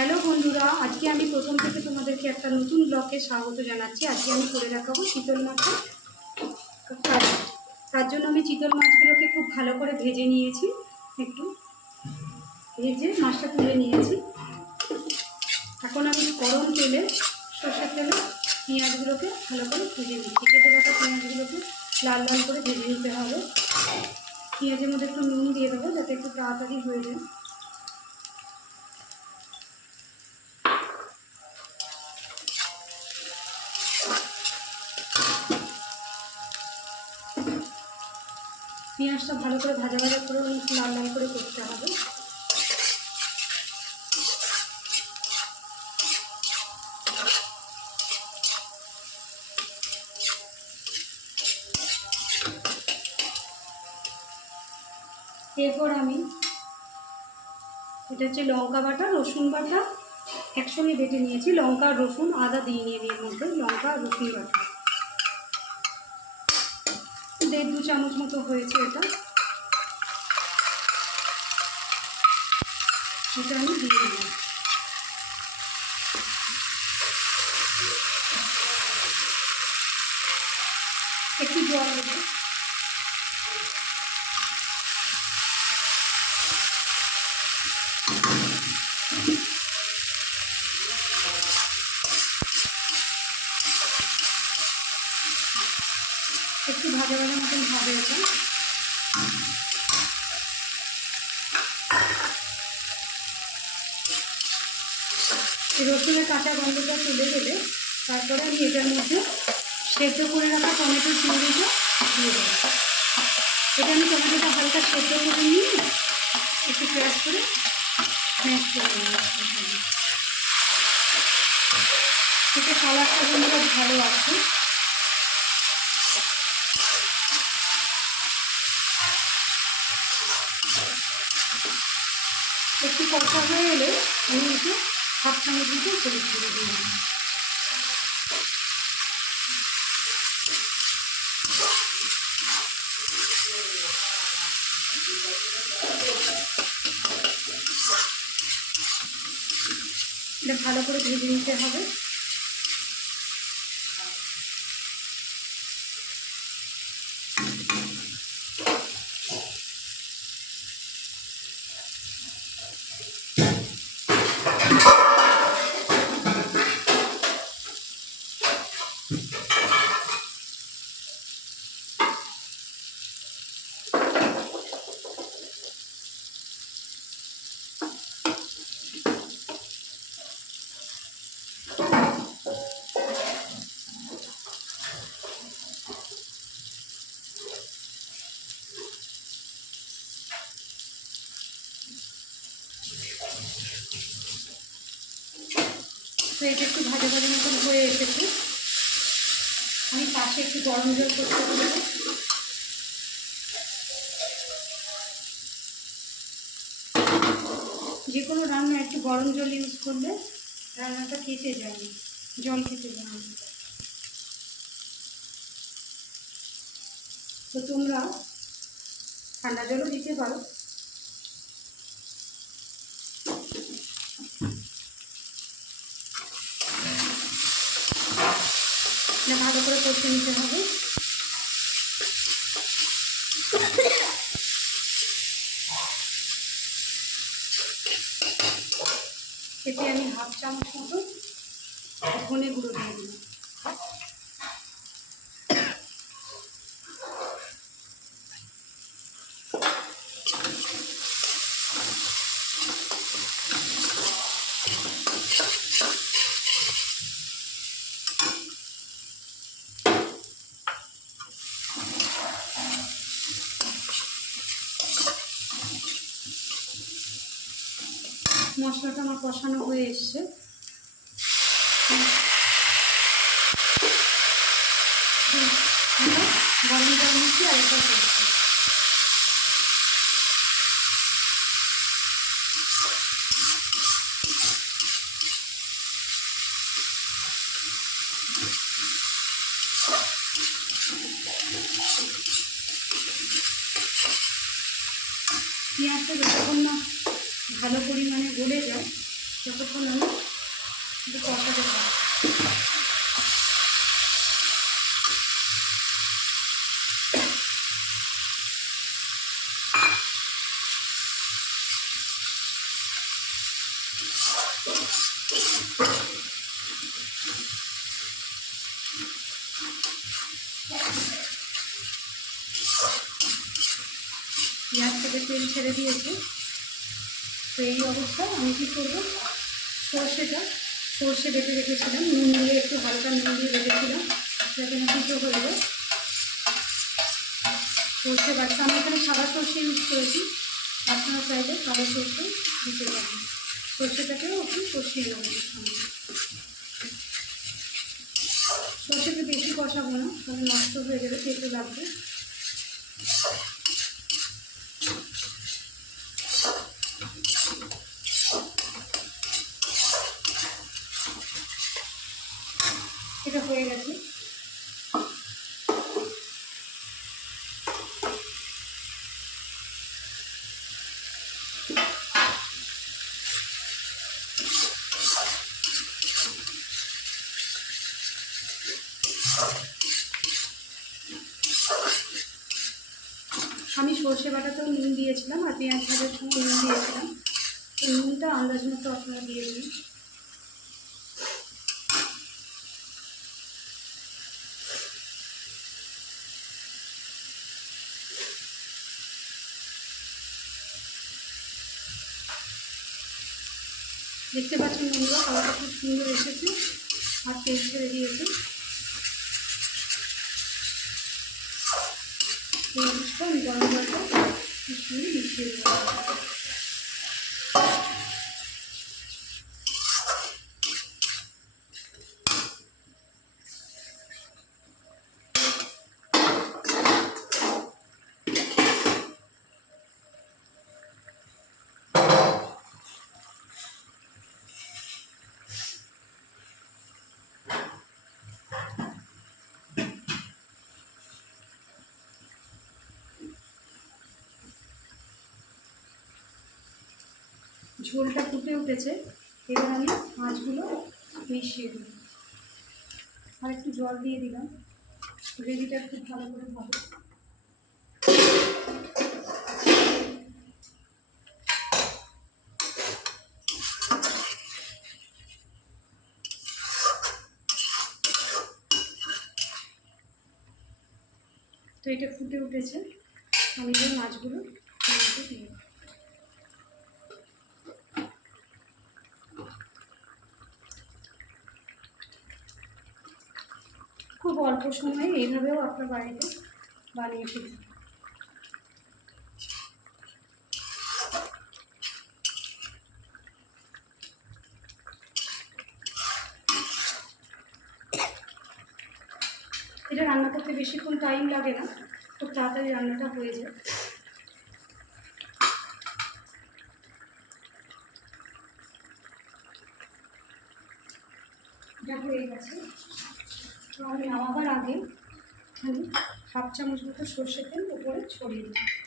Hello বন্ধুরা, আজকে আমি প্রথম থেকে তোমাদেরকে একটা নতুন ব্লগে স্বাগত জানাচ্ছি। আজকে আমি করে দেখাবো চিতল মাছের কাজ। তার জন্য আমি চিতল মাছগুলোকে খুব ভালো করে ভেজে নিয়েছি। একটু ভেজে মাছটা তুলে নিয়েছি। এখন আমি গরম তেলে, সর্ষের তেলে পেঁয়াজগুলোকে ভালো করে ভেজে নিচ্ছি। কেটে রাখা পেঁয়াজগুলোকে লাল লাল করে ভেজে নিতে হবে। পেঁয়াজের মধ্যে একটু নুন দিয়ে দেবো যাতে একটু তাড়াতাড়ি হয়ে যায়। পেঁয়াজটা ভালো করে ভাজা ভাজা করে লাল লাল করে করতে হবে। এরপর আমি এটা হচ্ছে লঙ্কা বাটা, রসুন বাটা একসঙ্গে বেটে নিয়েছি। লঙ্কা, রসুন, আদা দিয়ে নিয়ে এর মধ্যে লঙ্কা আর রসুন বাটা 1.5-2 চামচ মতো হয়েছে। এটা আমি দিয়ে দিলাম। একটু জল দেবো। একটু ভাজা ভাজা মতন হবে এটা। রসুনের কাঁচা গন্ধটা চলে গেলে তারপরে আমি এটার মধ্যে সেদ্ধ করে রাখা টমেটো চিংড়িটা দিয়ে দেবো। এটা আমি টমেটোটা হালকা সেদ্ধ করে নিয়ে একটু ক্র্যাশ করে ম্যাশ করে নিয়েছি। এতে কালারটা কিন্তু ভালো আছে। একটু কষা হয়ে এলে আমি একটু 1/2 চামচ মতো হলুদ গুঁড়ো দিয়ে দিই। এটা ভালো করে ভেজে নিতে হবে। তো এটা একটু ভাজা ভাজা মতন হয়ে এসেছে। আমি পাশে একটু গরম জল করতে দেবো। যে কোনো রান্না একটু গরম জল ইউজ করলে রান্নাটা কেটে যায় না, জল কেটে যায় না। তো তোমরা ঠান্ডা জলও দিতে পারো। ভালো করে কষে নিতে হবে। এতে আমি 1/2 চামচ মতো ধনে গুঁড়ো দিয়ে দিই। মশলাটা আমার কষানো হয়ে এসছে। গরম জল নিচ্ছি আর এটা করছি। পেঁয়াজটা যতক্ষণ না ভালো পরিমাণে গলে যায় ততক্ষণ আমি সাথে ভাত। পেঁয়াজ থেকে তেল ছেড়ে দিয়েছে। তো এই অবস্থায় আমি কী করবো, সর্ষে বেটে রেখেছিলাম, নুন দিয়ে একটু হালকা নুন দিয়ে রেখেছিলাম যাতে না দুটো হয়ে যায়। সর্ষে বাটটা আমি এখানে সাদা সর্ষে ইউজ করেছি, আপনারা চাইলে কালো সর্ষে দিতে পারেন। সর্ষেটাকেও একটু কষিয়ে নেবো। সর্ষেটা বেশি কষাবো না, তাহলে নষ্ট হয়ে যাবে, তেতো লাগবে। এটা হয়ে গেছে। আমি সর্ষে বাটাতেও নুন দিয়েছিলাম আর পেঁয়াজ ভাজার সময় নুন দিয়েছিলাম। তো নুনটা আন্দাজ মতো আপনারা দিয়ে দিন। দেখতে পাচ্ছেন নুনগুলো কালারটা খুব সুন্দর এসেছে আর তেল ছেড়ে দিয়েছে। এই অবস্থা আমি গরম জলটা মিশিয়ে দেবো। ঝোলটা ফুটে উঠেছে, এবার আমি মাছগুলো মিশিয়ে দিই। আর একটু জল দিয়ে দিলাম, গ্রেভিটা একটু ভালো করে হবে। তো এটা ফুটে উঠেছে, আমি যে মাছগুলো দিয়ে খুব অল্প সময়ে এইভাবেও আপনার বাড়িতে বানিয়ে ফেলুন। এটা রান্না করতে বেশিক্ষণ টাইম লাগে না, খুব তাড়াতাড়ি রান্নাটা হয়ে যায়। এটা হয়ে গেছে। তো আমি নামাবার আগে এখানে 1/2 চামচ মতো সর্ষের তেল উপরে ছড়িয়ে দিই।